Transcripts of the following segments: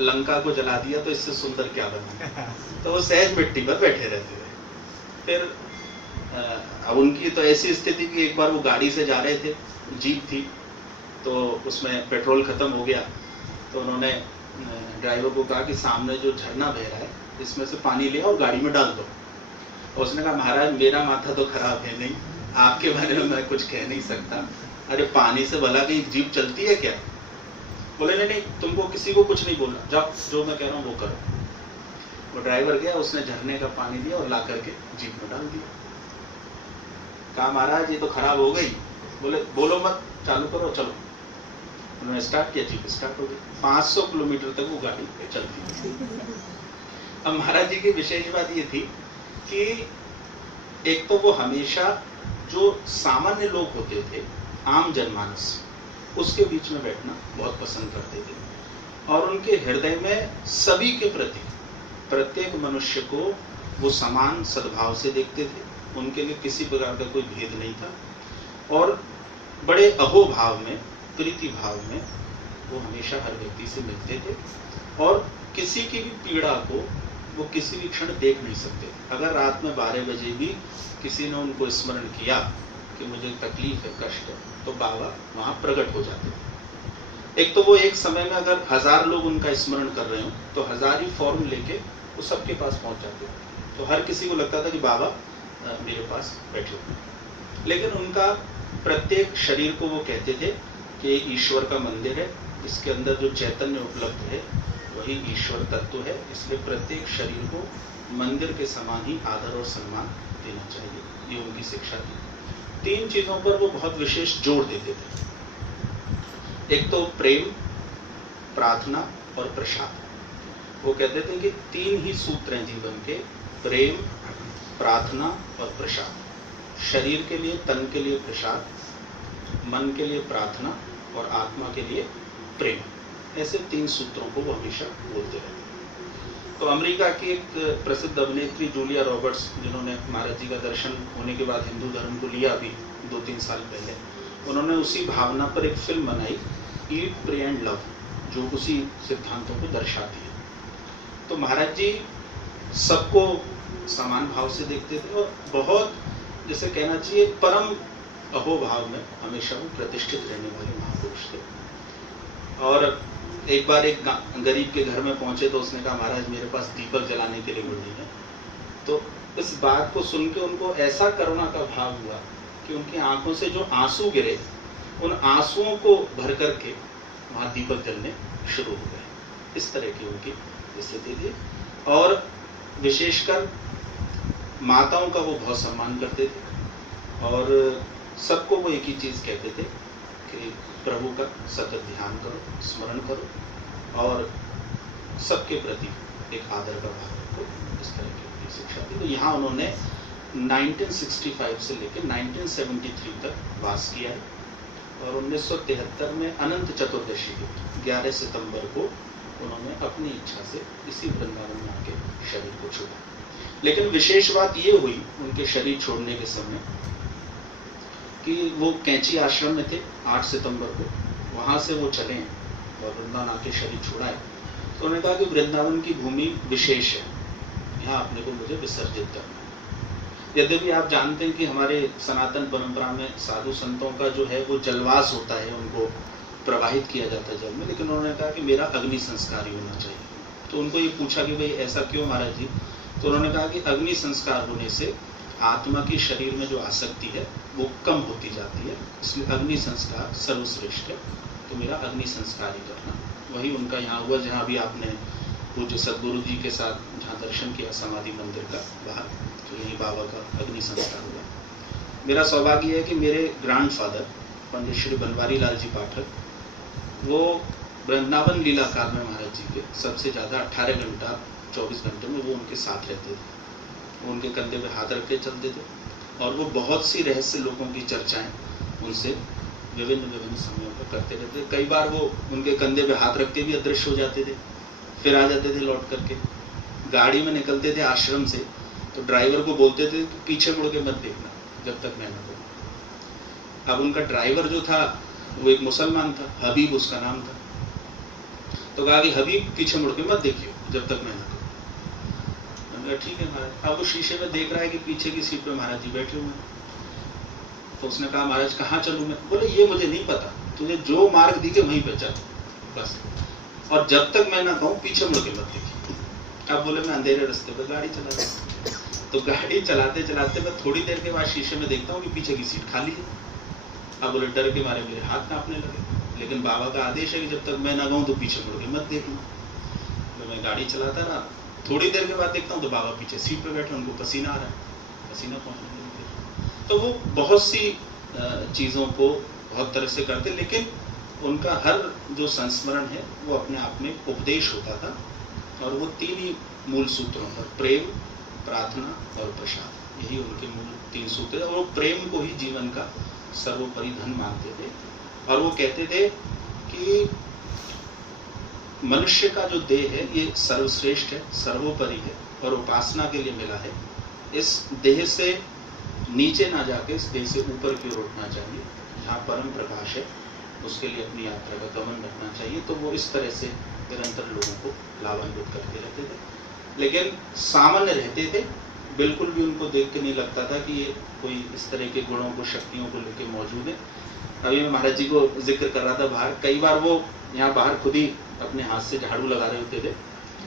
लंका को जला दिया तो इससे सुंदर क्या बना। तो वो सहज मिट्टी पर बैठे रहते थे। फिर अब उनकी तो ऐसी स्थिति कि एक बार वो गाड़ी से जा रहे थे, जीप थी, तो उसमें पेट्रोल खत्म हो गया। तो उन्होंने ड्राइवर को कहा कि सामने जो झरना बह रहा है इसमें से पानी ले और गाड़ी में डाल दो। और उसने कहा महाराज मेरा माथा तो खराब है नहीं, आपके बारे में मैं कुछ कह नहीं सकता। अरे पानी से भला कहीं जीप चलती है क्या? बोले नहीं नहीं, तुमको किसी को कुछ नहीं बोलना, जाओ जो मैं कह रहा हूँ वो करो। वो ड्राइवर गया, उसने झरने का पानी दिया और ला करके जीप में डाल दिया। कहा महाराज ये तो खराब हो गई। बोले बोलो मत, चालू करो, चलो। उन्होंने स्टार्ट किया, जीप स्टार्ट हो गई। 500 किलोमीटर तक वो गाड़ी चलती थी। अब महाराज जी की विशेष बात ये थी कि एक तो वो हमेशा जो सामान्य लोग होते थे, आम जनमानस, उसके बीच में बैठना बहुत पसंद करते थे। और उनके हृदय में सभी के प्रति, प्रत्येक मनुष्य को वो समान सद्भाव से देखते थे। उनके लिए किसी प्रकार का कोई भेद नहीं था। और बड़े अहोभाव में, प्रीति भाव में वो हमेशा हर व्यक्ति से मिलते थे। और किसी की भी पीड़ा को वो किसी भी क्षण देख नहीं सकते थे। अगर रात में 12 बजे भी किसी ने उनको स्मरण किया कि मुझे तकलीफ है, कष्ट है, तो बाबा वहां प्रकट हो जाते थे। एक तो वो एक समय में अगर 1000 लोग उनका स्मरण कर रहे हो तो 1000 ही फॉर्म लेके वो सबके पास पहुंच जाते थे। तो हर किसी को लगता था कि बाबा मेरे पास बैठे हुए। लेकिन उनका प्रत्येक शरीर को वो कहते थे कि ईश्वर का मंदिर है, इसके अंदर जो चैतन्य उपलब्ध है वही ईश्वर तत्व है, इसलिए प्रत्येक शरीर को मंदिर के समान ही आदर और सम्मान देना चाहिए। ये उनकी शिक्षा थी। 3 चीजों पर वो बहुत विशेष जोर देते थे। एक तो प्रेम, प्रार्थना और प्रसाद। वो कहते थे कि 3 ही सूत्र हैं जीवन के, प्रेम, प्रार्थना और प्रसाद। शरीर के लिए, तन के लिए प्रसाद, मन के लिए प्रार्थना और आत्मा के लिए प्रेम। ऐसे 3 सूत्रों को वो हमेशा बोलते रहते। तो अमेरिका की एक प्रसिद्ध अभिनेत्री जूलिया रॉबर्ट्स, जिन्होंने महाराज जी का दर्शन होने के बाद हिंदू धर्म को लिया अभी 2-3 साल पहले, उन्होंने उसी भावना पर एक फिल्म बनाई, ईट, प्रे एंड लव, जो उसी सिद्धांतों को दर्शाती है। तो महाराज जी सबको समान भाव से देखते थे और बहुत, जैसे कहना चाहिए, परम अहोभाव में हमेशा वो प्रतिष्ठित रहने वाले महापुरुष थे। और एक बार एक गरीब के घर में पहुंचे तो उसने कहा महाराज मेरे पास दीपक जलाने के लिए कुछ नहीं है। तो इस बात को सुन के उनको ऐसा करुणा का भाव हुआ कि उनकी आंखों से जो आंसू गिरे, उन आंसुओं को भर करके वहां दीपक जलने शुरू हो गए। इस तरह की उनकी स्थिति थी। और विशेषकर माताओं का वो बहुत सम्मान करते थे और सबको वो एक ही चीज कहते थे कि प्रभु का सतत ध्यान करो, स्मरण करो और सबके प्रति एक आदर का भाव रखो। इस तरह की शिक्षा थी। तो यहाँ उन्होंने 1965 से लेकर 1973 तक वास किया है और 1973 में अनंत चतुर्दशी के 11 सितंबर को उन्होंने अपनी इच्छा से इसी वृंदावन में आके शरीर को छोड़ा। लेकिन विशेष बात ये हुई उनके शरीर छोड़ने के समय कि वो कैंची आश्रम में थे 8 सितंबर को, वहां से वो चले और वृंदावन आके शरीर छोड़ा है। तो उन्होंने कहा कि वृंदावन की भूमि विशेष है, यहाँ अपने को मुझे विसर्जित करना है। यद्यपि आप जानते हैं कि हमारे सनातन परंपरा में साधु संतों का जो है वो जलवास होता है, उनको प्रवाहित किया जाता है जल में, लेकिन उन्होंने कहा कि मेरा अग्नि संस्कार ही होना चाहिए। तो उनको ये पूछा कि भाई ऐसा क्यों महाराज जी? तो उन्होंने कहा कि अग्नि संस्कार होने से आत्मा की शरीर में जो आसक्ति है वो कम होती जाती है, इसलिए अग्नि संस्कार सर्वश्रेष्ठ है, तो मेरा अग्नि संस्कार ही करना। वही उनका यहाँ हुआ जहाँ भी आपने पूज्य सदगुरु जी के साथ जहाँ दर्शन किया समाधि मंदिर का बाहर, तो यही बाबा का अग्नि संस्कार हुआ। मेरा सौभाग्य है कि मेरे ग्रैंडफादर पंडित श्री बनवारी लाल जी पाठक, वो वृंदावन लीला काल में महाराज जी के सबसे ज़्यादा 18 घंटा 24 घंटे में वो उनके साथ रहते थे। वो उनके कंधे पे हाथ रख के चलते थे और वो बहुत सी रहस्य लोगों की चर्चाएं उनसे विभिन्न समयों पर करते रहते। कई बार वो उनके कंधे पे हाथ रख के भी अदृश्य हो जाते थे, फिर आ जाते थे लौट करके। गाड़ी में निकलते थे आश्रम से तो ड्राइवर को बोलते थे कि पीछे मुड़ के मत देखना जब तक मैं न बोलूं। अब उनका ड्राइवर जो था वो एक मुसलमान था, हबीब उसका नाम था। तो कहा कि हबीब पीछे मुड़ के मत देखियो जब तक मैं ना कहूं। मैंने कहा ठीक है महाराज। अब वो शीशे में देख रहा है कि पीछे की सीट पे महाराज जी बैठे हुए हैं। तो उसने कहा महाराज कहाँ चलूं मैं? बोले ये मुझे नहीं पता, तुझे जो मार्ग दिखे वहीं पे चल बस, और जब तक मैं ना कहूं पीछे मुड़ के मत देखिए। अब बोले मैं अंधेरे रास्ते पर गाड़ी चला रहा। तो गाड़ी चलाते चलाते मैं थोड़ी देर के बाद शीशे में देखता हूँ कि पीछे की सीट खाली है। अब बोले डर के मारे मेरे हाथ कांपने लगे, लेकिन बाबा का आदेश है कि जब तक मैं ना कहूं तो पीछे मुड़ के मत देखना। तो मैं गाड़ी चलाता रहा। थोड़ी देर के बाद देखता हूँ तो बाबा पीछे सीट पे बैठे, उनको पसीना आ रहा है, पसीना पहुंचने लगे। तो वो बहुत सी चीजों को बहुत तरह से करते, लेकिन उनका हर जो संस्मरण है वो अपने आप में उपदेश होता था, और वो 3 ही मूल सूत्रों पर, प्रेम, प्रार्थना और प्रसाद, यही उनके मूल 3 सूत्र है। और वो प्रेम को ही जीवन का सर्वोपरि धन मानते थे, और वो कहते थे कि मनुष्य का जो देह है ये सर्वश्रेष्ठ है, सर्वोपरि है, और उपासना के लिए मिला है। इस देह से नीचे ना जाके इस देह से ऊपर की ओर उठना चाहिए, जहाँ परम प्रकाश है उसके लिए अपनी यात्रा का गमन रखना चाहिए। तो वो इस तरह से निरंतर लोगों को लाभान्वित करते रहते थे, लेकिन सामान्य रहते थे, बिल्कुल भी उनको देख के नहीं लगता था कि ये कोई इस तरह के गुणों को, शक्तियों को लेके मौजूद है। अभी मैं महाराज जी को जिक्र कर रहा था बाहर, कई बार वो यहाँ बाहर खुद ही अपने हाथ से झाड़ू लगा रहे होते थे,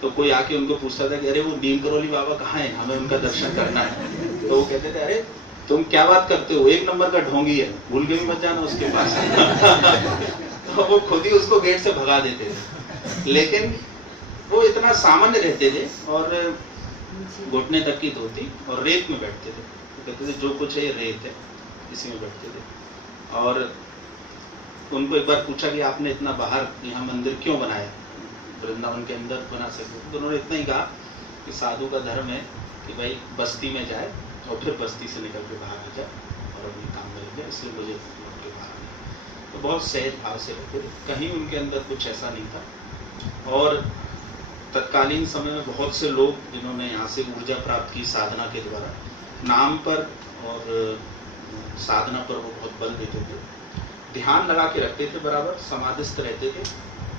तो कोई आके उनको पूछता था कि अरे वो नीम करोली बाबा कहाँ है, हमें उनका दर्शन करना है। तो वो कहते थे अरे तुम क्या बात करते हो, 1 नंबर का ढोंगी है, भूल के भी मत जाना उसके पास। तो वो खुद ही उसको गेट से भगा देते थे, लेकिन वो इतना सामान्य रहते थे, और घुटने तक की धोती, और रेत में बैठते थे। तो कहते थे जो कुछ है ये रेत है, इसी में बैठते थे। और उनको एक बार पूछा कि आपने इतना बाहर यहाँ मंदिर क्यों बनाया, वृंदावन के अंदर बना सकते? तो उन्होंने इतना ही कहा कि साधु का धर्म है कि भाई बस्ती में जाए और फिर बस्ती से निकल के बाहर आ जाए और अपने काम में लग जाए, इसलिए मुझे लौट के बाहर नहीं। तो बहुत सहज भाव से रहते थे, कहीं उनके अंदर कुछ ऐसा नहीं था। और तत्कालीन समय में बहुत से लोग जिन्होंने यहाँ से ऊर्जा प्राप्त की साधना के द्वारा, नाम पर और साधना पर वो बहुत बल देते थे, ध्यान लगा के रखते थे, बराबर समाधिस्थ रहते थे।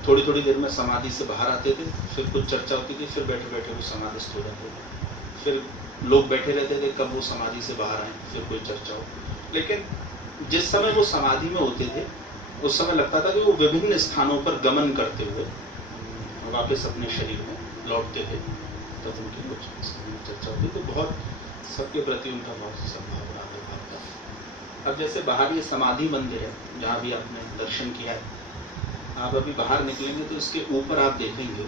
थोड़ी थोड़ी देर में समाधि से बाहर आते थे, फिर कुछ चर्चा होती थी, फिर बैठे बैठे वो समाधिस्थ हो जाते थे। फिर लोग बैठे रहते थे, कब वो समाधि से बाहर आए, फिर कोई चर्चा हो। लेकिन जिस समय वो समाधि में होते थे उस समय लगता था कि वो विभिन्न स्थानों पर गमन करते हुए वापस अपने शरीर में लौटते थे, तब उनकी कुछ चर्चा होती। तो बहुत सबके प्रति उनका बहुत सद्भाव था। अब जैसे बाहर ये समाधि मंदिर है जहाँ भी आपने दर्शन किया है, आप अभी बाहर निकलेंगे तो इसके ऊपर आप देखेंगे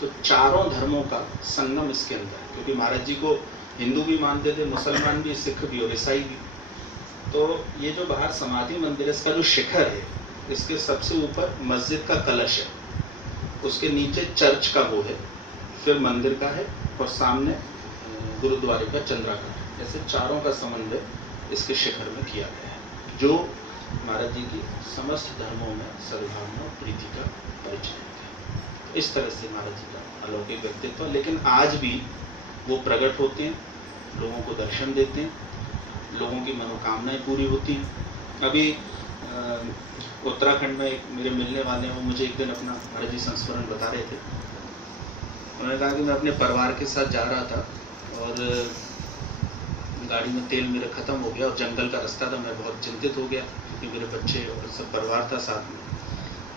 तो चारों धर्मों का संगम इसके अंदर, क्योंकि महाराज जी को हिंदू भी मानते थे, मुसलमान भी, सिख भी और ईसाई भी। तो ये जो बाहर समाधि मंदिर है, इसका जो शिखर है, इसके सबसे ऊपर मस्जिद का कलश है, उसके नीचे चर्च का वो है, फिर मंदिर का है, और सामने गुरुद्वारे का चंद्राकार है। ऐसे चारों का समन्वय इसके शिखर में किया गया है, जो महाराज जी की समस्त धर्मों में सद्भावना और प्रीति का परिचय है। इस तरह से महाराज जी का अलौकिक व्यक्तित्व, लेकिन आज भी वो प्रकट होते हैं, लोगों को दर्शन देते हैं, लोगों की मनोकामनाएं पूरी होती हैं। अभी उत्तराखंड में एक मेरे मिलने वाले हैं, वो मुझे एक दिन अपना महाराज जी संस्मरण बता रहे थे। उन्होंने कहा कि मैं अपने परिवार के साथ जा रहा था और गाड़ी में तेल मेरा खत्म हो गया और जंगल का रास्ता था, मैं बहुत चिंतित हो गया क्योंकि मेरे बच्चे और सब परिवार था साथ में।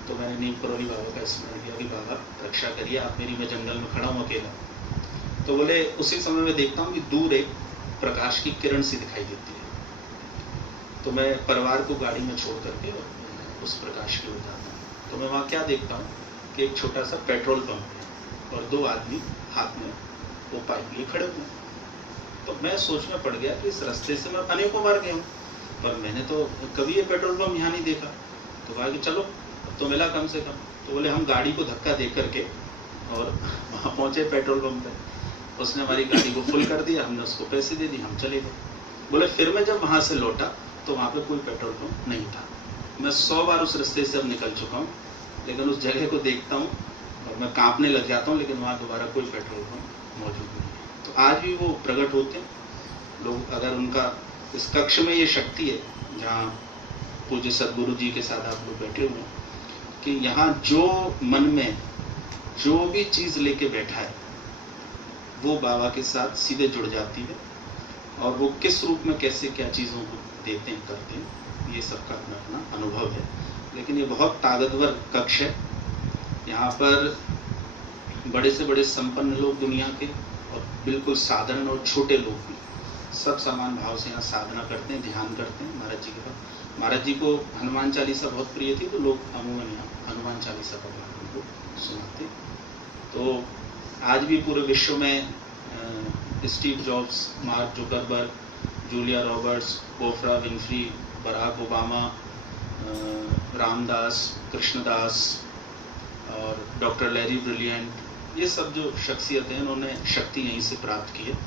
तो मैंने नीम करोली बाबा का स्मरण किया कि बाबा रक्षा करिए आप मेरी, मैं जंगल में खड़ा हूँ अकेला। तो बोले उसी समय में देखता हूँ कि दूर एक प्रकाश की किरण सी दिखाई देती है। तो मैं परिवार को गाड़ी में छोड़ करके उस प्रकाश की ओर जाता हूँ। तो मैं वहाँ क्या देखता हूँ कि एक छोटा सा पेट्रोल पंप है और 2 आदमी हाथ में वो पाइप लिए खड़े हुए। तो मैं सोच में पड़ गया कि इस रास्ते से मैं अनेकों बार गया हूँ, पर मैंने तो कभी ये पेट्रोल पंप यहाँ नहीं देखा। तो कहा कि चलो अब तो मिला कम से कम। तो बोले हम गाड़ी को धक्का दे करके और वहाँ पहुँचे पेट्रोल पंप पे। उसने हमारी गाड़ी को फुल कर दिया, हमने उसको पैसे दे दिए, हम चले गए। बोले फिर मैं जब वहाँ से लौटा तो वहाँ पे कोई पेट्रोल पंप नहीं था। मैं 100 बार उस रास्ते से अब निकल चुका हूँ, लेकिन उस जगह को देखता हूँ और मैं कांपने लग जाता हूँ, लेकिन वहाँ दोबारा कोई पेट्रोल पंप मौजूद नहीं है। तो आज भी वो प्रकट होते हैं लोग। अगर उनका इस कक्ष में ये शक्ति है जहाँ पूज्य सदगुरु जी के साथ आप लोग बैठे हुए हैं कि यहाँ जो मन में जो भी चीज़ लेके बैठा है वो बाबा के साथ सीधे जुड़ जाती है, और वो किस रूप में कैसे क्या चीज़ों को देते हैं करते हैं ये सबका अपना अपना अनुभव है। लेकिन ये बहुत ताकतवर कक्ष है। यहाँ पर बड़े से बड़े संपन्न लोग दुनिया के और बिल्कुल साधारण और छोटे लोग भी सब समान भाव से यहाँ साधना करते हैं, ध्यान करते हैं महाराज जी के पास। महाराज जी को हनुमान चालीसा बहुत प्रिय थी, तो लोग अमूमन यहाँ हनुमान चालीसा भगवान को सुनाते। तो आज भी पूरे विश्व में Steve Jobs, Mark Zuckerberg, Julia Roberts, Oprah Winfrey, Barack Obama, Ramdas, Krishnadas और डॉक्टर लैरी ब्रिलियंट, ये सब जो शख्सियत हैं उन्होंने शक्ति यहीं से प्राप्त की है।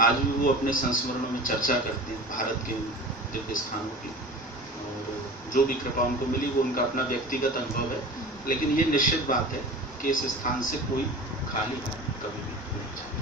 आज भी वो अपने संस्मरणों में चर्चा करते हैं भारत के दिव्य स्थानों की, और जो भी कृपा उनको मिली वो उनका अपना व्यक्तिगत अनुभव है। लेकिन ये निश्चित बात है कि इस स्थान से कोई खाली कभी भी नहीं जाए।